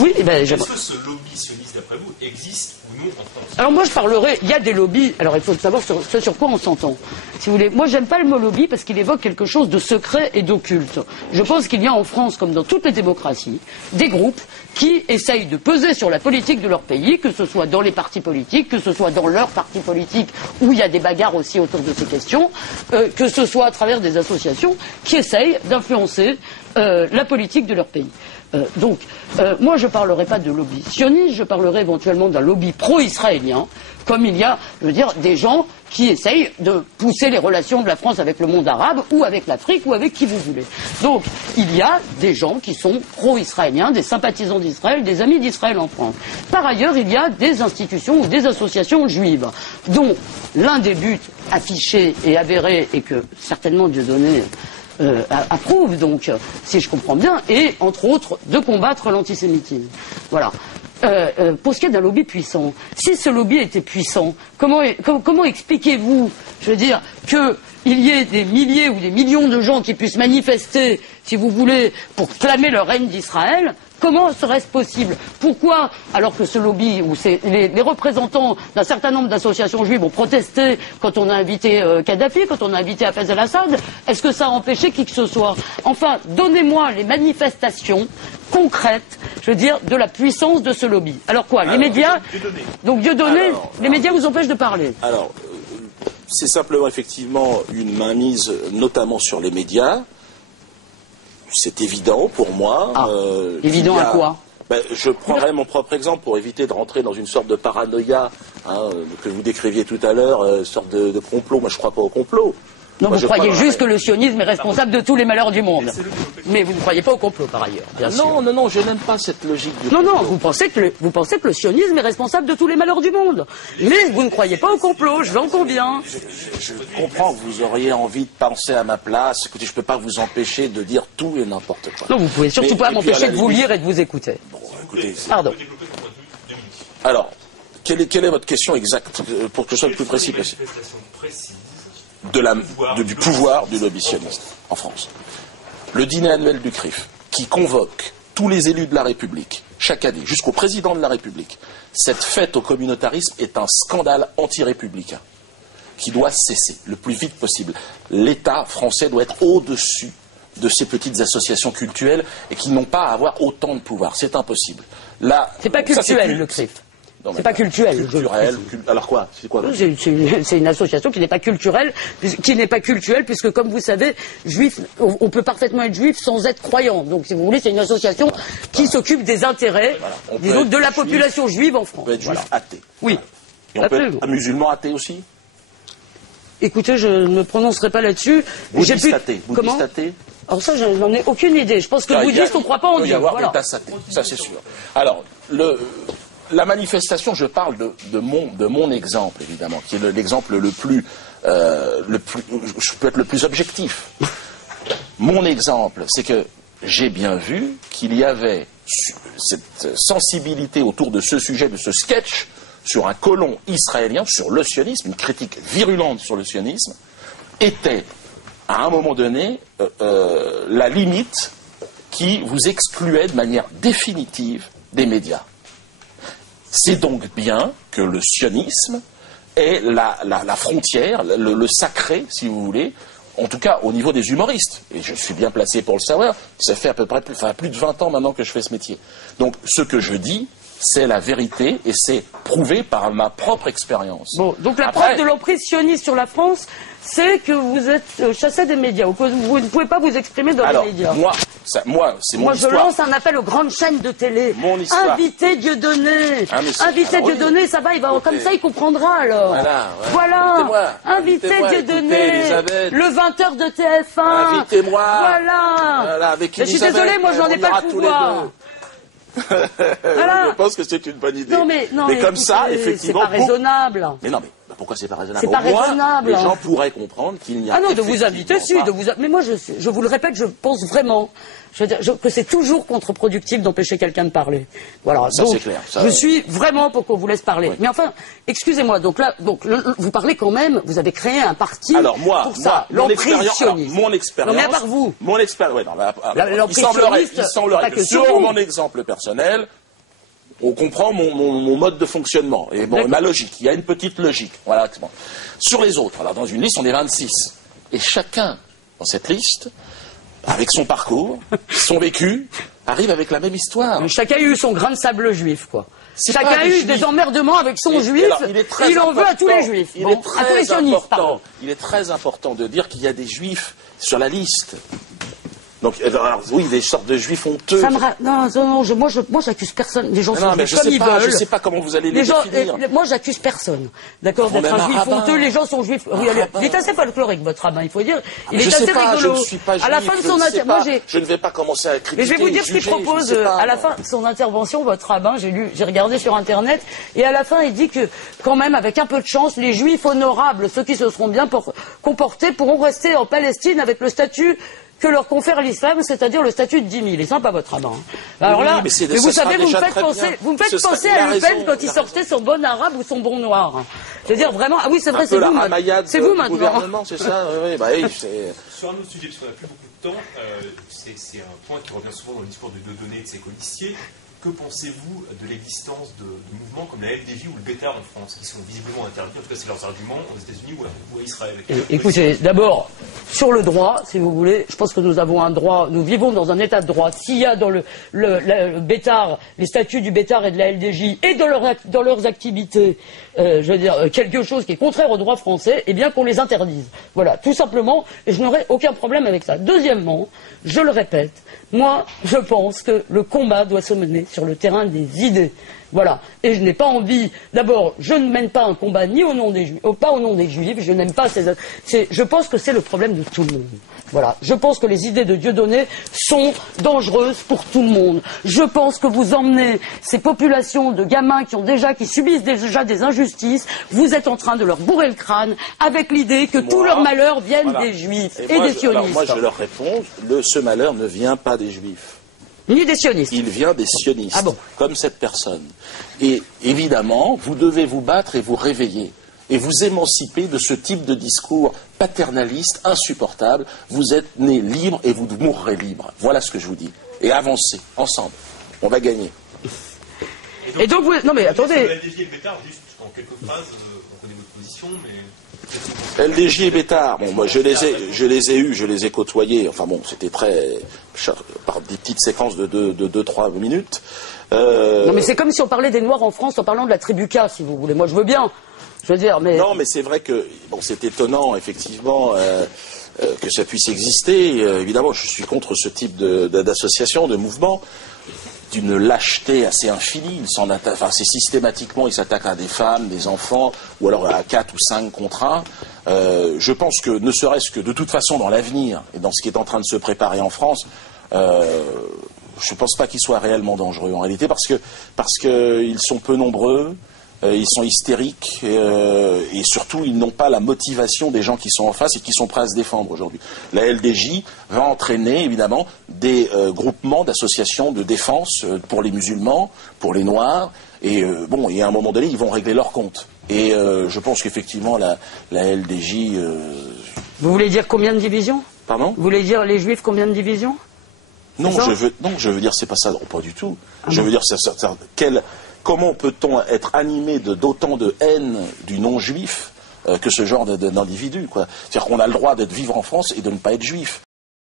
Oui, est-ce que ce lobby sioniste, d'après vous, existe ou non en France? Alors moi je parlerai, il y a des lobbies, alors il faut savoir ce sur quoi on s'entend. Si vous voulez, moi j'aime pas le mot lobby parce qu'il évoque quelque chose de secret et d'occulte. Je pense qu'il y a en France, comme dans toutes les démocraties, des groupes qui essayent de peser sur la politique de leur pays, que ce soit dans les partis politiques, que ce soit dans leurs partis politiques où il y a des bagarres aussi autour de ces questions, que ce soit à travers des associations qui essayent d'influencer la politique de leur pays. Donc, moi je ne parlerai pas de lobby sioniste, je parlerai éventuellement d'un lobby pro-israélien, comme il y a, je veux dire, des gens qui essayent de pousser les relations de la France avec le monde arabe, ou avec l'Afrique, ou avec qui vous voulez. Donc, il y a des gens qui sont pro-israéliens, des sympathisants d'Israël, des amis d'Israël en France. Par ailleurs, il y a des institutions ou des associations juives, dont l'un des buts affichés et avérés, et que certainement Dieudonné approuve, donc, si je comprends bien, et, entre autres, de combattre l'antisémitisme. Voilà. Pour ce qui est d'un lobby puissant, si ce lobby était puissant, comment expliquez-vous, je veux dire, qu'il y ait des milliers ou des millions de gens qui puissent manifester, si vous voulez, pour clamer le règne d'Israël? Comment serait-ce possible? Pourquoi, alors que ce lobby, ou les représentants d'un certain nombre d'associations juives ont protesté quand on a invité Kadhafi, quand on a invité Hafez el-Assad, est-ce que ça a empêché qui que ce soit? Enfin, donnez-moi les manifestations concrètes, je veux dire, de la puissance de ce lobby. Alors quoi? Les médias, donc Dieudonné, les médias vous empêchent de parler. Alors, c'est simplement effectivement une mainmise, notamment sur les médias. C'est évident pour moi. Évident à quoi? Je prendrai mon propre exemple pour éviter de rentrer dans une sorte de paranoïa que vous décriviez tout à l'heure, une sorte de complot. Moi, je ne crois pas au complot. Non, vous croyez juste que le sionisme est responsable de tous les malheurs du monde. Mais vous ne croyez pas au complot, par ailleurs, bien sûr. Non, je n'aime pas cette logique du complot. Non, vous pensez que le sionisme est responsable de tous les malheurs du monde. Mais vous ne croyez pas au complot, j'en conviens. Je comprends que vous auriez envie de penser à ma place. Écoutez, je ne peux pas vous empêcher de dire tout et n'importe quoi. Non, vous ne pouvez surtout pas m'empêcher de vous lire et de vous écouter. Bon, écoutez, pardon. Alors, quelle est votre question exacte, pour que je sois le plus précis possible? Du pouvoir du lobby sioniste en France. Le dîner annuel du CRIF, qui convoque tous les élus de la République, chaque année, jusqu'au président de la République, cette fête au communautarisme est un scandale anti-républicain qui doit cesser le plus vite possible. L'État français doit être au-dessus de ces petites associations cultuelles et qui n'ont pas à avoir autant de pouvoir. C'est impossible. C'est pas cultuel, le CRIF. C'est pas culturel. Alors quoi? C'est quoi? C'est une association qui n'est pas culturelle, puisque comme vous savez, juif, on peut parfaitement être juif sans être croyant. Donc si vous voulez, c'est une association qui s'occupe des intérêts, disons, de la population juive en France. On peut être juif athée. Oui. Et on peut être un musulman athée aussi? Écoutez, je ne me prononcerai pas là-dessus. Bouddhiste athée. Comment? Alors ça, je n'en ai aucune idée. Je pense que bouddhiste, on ne croit pas en Dieu. Il doit y avoir des tasses athées, ça c'est sûr. Alors, la manifestation, je parle de mon exemple, évidemment, qui est l'exemple le plus, je peux être le plus objectif. Mon exemple, c'est que j'ai bien vu qu'il y avait cette sensibilité autour de ce sujet, de ce sketch, sur un colon israélien, sur le sionisme, une critique virulente sur le sionisme, était, à un moment donné, la limite qui vous excluait de manière définitive des médias. C'est donc bien que le sionisme est la frontière, le sacré, si vous voulez, en tout cas au niveau des humoristes. Et je suis bien placé pour le savoir, ça fait à peu près plus de 20 ans maintenant que je fais ce métier. Donc ce que je dis, c'est la vérité et c'est prouvé par ma propre expérience. Bon, donc la preuve de l'emprise sioniste sur la France, c'est que vous êtes chassé des médias, ou que vous ne pouvez pas vous exprimer dans les médias. Moi, c'est mon histoire. Je lance un appel aux grandes chaînes de télé. Mon histoire. Invitez Dieudonné. Invitez Dieudonné, ça va, comme ça il comprendra alors. Voilà. Invitez Dieudonné. Le 20h de TF1. Invitez-moi. Voilà. Je suis désolé, moi je n'en ai pas le pouvoir. Je pense que c'est une bonne idée. Mais comme ça, effectivement. C'est pas raisonnable. Mais non, mais pourquoi c'est pas raisonnable? C'est pas raisonnable. Les gens pourraient comprendre qu'il n'y a pas. Ah non, de vous inviter, si. Mais moi, je vous le répète, je pense vraiment que c'est toujours contre-productif d'empêcher quelqu'un de parler. Voilà. Ça, c'est clair. Je suis vraiment pour qu'on vous laisse parler. Oui. Mais enfin, excusez-moi, vous parlez quand même, vous avez créé un parti pour ça. L'emprise sioniste. Mon expérience. Non, mais à part vous. Mon expérience. Il semblerait que sur mon exemple personnel, On comprend mon mode de fonctionnement et ma logique. Il y a une petite logique. Voilà. Sur les autres, alors dans une liste, on est 26. Et chacun, dans cette liste, avec son parcours, son vécu, arrive avec la même histoire. Mais chacun a eu son grain de sable juif, quoi. Chacun a eu des emmerdements avec son juif, alors, il en veut à tous les juifs, à tous les sionistes, pardon. Il est très important de dire qu'il y a des juifs sur la liste. Donc, alors, oui, des sortes de juifs honteux. Non, moi j'accuse personne. Les gens sont juifs comme ils veulent. Je ne sais pas comment vous allez les définir. Moi j'accuse personne. D'accord, d'être un juif honteux, les gens sont juifs. Il est assez folklorique, votre rabbin, il faut dire. Il est assez rigolo. Je ne suis pas juif, à la fin de son intervention, je ne vais pas commencer à critiquer. Mais je vais vous dire ce qu'il propose à la fin de son intervention, votre rabbin. J'ai regardé sur Internet, et à la fin il dit que, quand même, avec un peu de chance, les juifs honorables, ceux qui se seront bien comportés, pourront rester en Palestine avec le statut que leur confère l'islam, c'est-à-dire le statut de 10 000. Il est sympa, votre rabbin. Alors là, mais vous savez, vous me faites penser à Le Pen quand il sortait son bon arabe ou son bon noir. Je veux dire, vraiment, ah oui, c'est vrai, c'est vous maintenant. C'est ça, oui, Sur un autre sujet, parce qu'on n'a plus beaucoup de temps, c'est un point qui revient souvent dans le discours de Dieudonné et de ses colistiers. Que pensez-vous de l'existence de mouvements comme la LDJ ou le Bétar en France, qui sont visiblement interdits, en tout cas c'est leurs arguments, aux États-Unis ou à Israël? Écoutez, d'abord, sur le droit, si vous voulez, je pense que nous avons un droit, nous vivons dans un état de droit. S'il y a dans le Bétar, les statuts du Bétar et de la LDJ, et dans leurs activités, je veux dire, quelque chose qui est contraire au droit français, eh bien qu'on les interdise. Voilà, tout simplement, et je n'aurai aucun problème avec ça. Deuxièmement, je le répète, moi, je pense que le combat doit se mener sur le terrain des idées. Voilà. Et je n'ai pas envie. D'abord, je ne mène pas un combat ni au nom des Juifs, pas au nom des Juifs. Je n'aime pas je pense que c'est le problème de tout le monde. Voilà. Je pense que les idées de Dieudonné sont dangereuses pour tout le monde. Je pense que vous emmenez ces populations de gamins qui subissent déjà des injustices. Vous êtes en train de leur bourrer le crâne avec l'idée que tout leur malheur vienne des Juifs et des sionistes. Alors moi, je leur réponds, ce malheur ne vient pas des Juifs. Ni des sionistes. Il vient des sionistes, ah bon, comme cette personne. Et évidemment, vous devez vous battre et vous réveiller. Et vous émanciper de ce type de discours paternaliste, insupportable. Vous êtes né libre et vous mourrez libre. Voilà ce que je vous dis. Et avancez, ensemble. On va gagner. Et donc vous... Non mais attendez... La LDJ et le Bétar, juste en quelques phrases, on connaît votre position, mais... LDJ et Bétar, bon, moi je les ai eus, je les ai côtoyés. Enfin bon, c'était par des petites séquences de 2-3 minutes. Non mais c'est comme si on parlait des Noirs en France en parlant de la tribu K, si vous voulez. Moi je veux bien. Je veux dire, mais... Non, mais c'est vrai que c'est étonnant, effectivement, que ça puisse exister. Évidemment, je suis contre ce type d'association, de mouvement, d'une lâcheté assez infinie. C'est systématiquement, ils s'attaquent à des femmes, des enfants, ou alors à 4 ou 5 contre 1. Je pense que, ne serait-ce que de toute façon dans l'avenir, et dans ce qui est en train de se préparer en France, je ne pense pas qu'ils soient réellement dangereux en réalité, parce qu'ils sont peu nombreux. Ils sont hystériques et surtout ils n'ont pas la motivation des gens qui sont en face et qui sont prêts à se défendre aujourd'hui. La LDJ va entraîner évidemment des groupements d'associations de défense pour les musulmans, pour les noirs et à un moment donné ils vont régler leur compte. Et je pense qu'effectivement la LDJ... Vous voulez dire combien de divisions? Pardon? Vous voulez dire les Juifs combien de divisions? Non, je veux dire c'est pas ça, non, pas du tout. Je veux dire comment peut-on être animé d'autant de haine du non-juif que ce genre d'individu, quoi. C'est-à-dire qu'on a le droit de vivre en France et de ne pas être juif.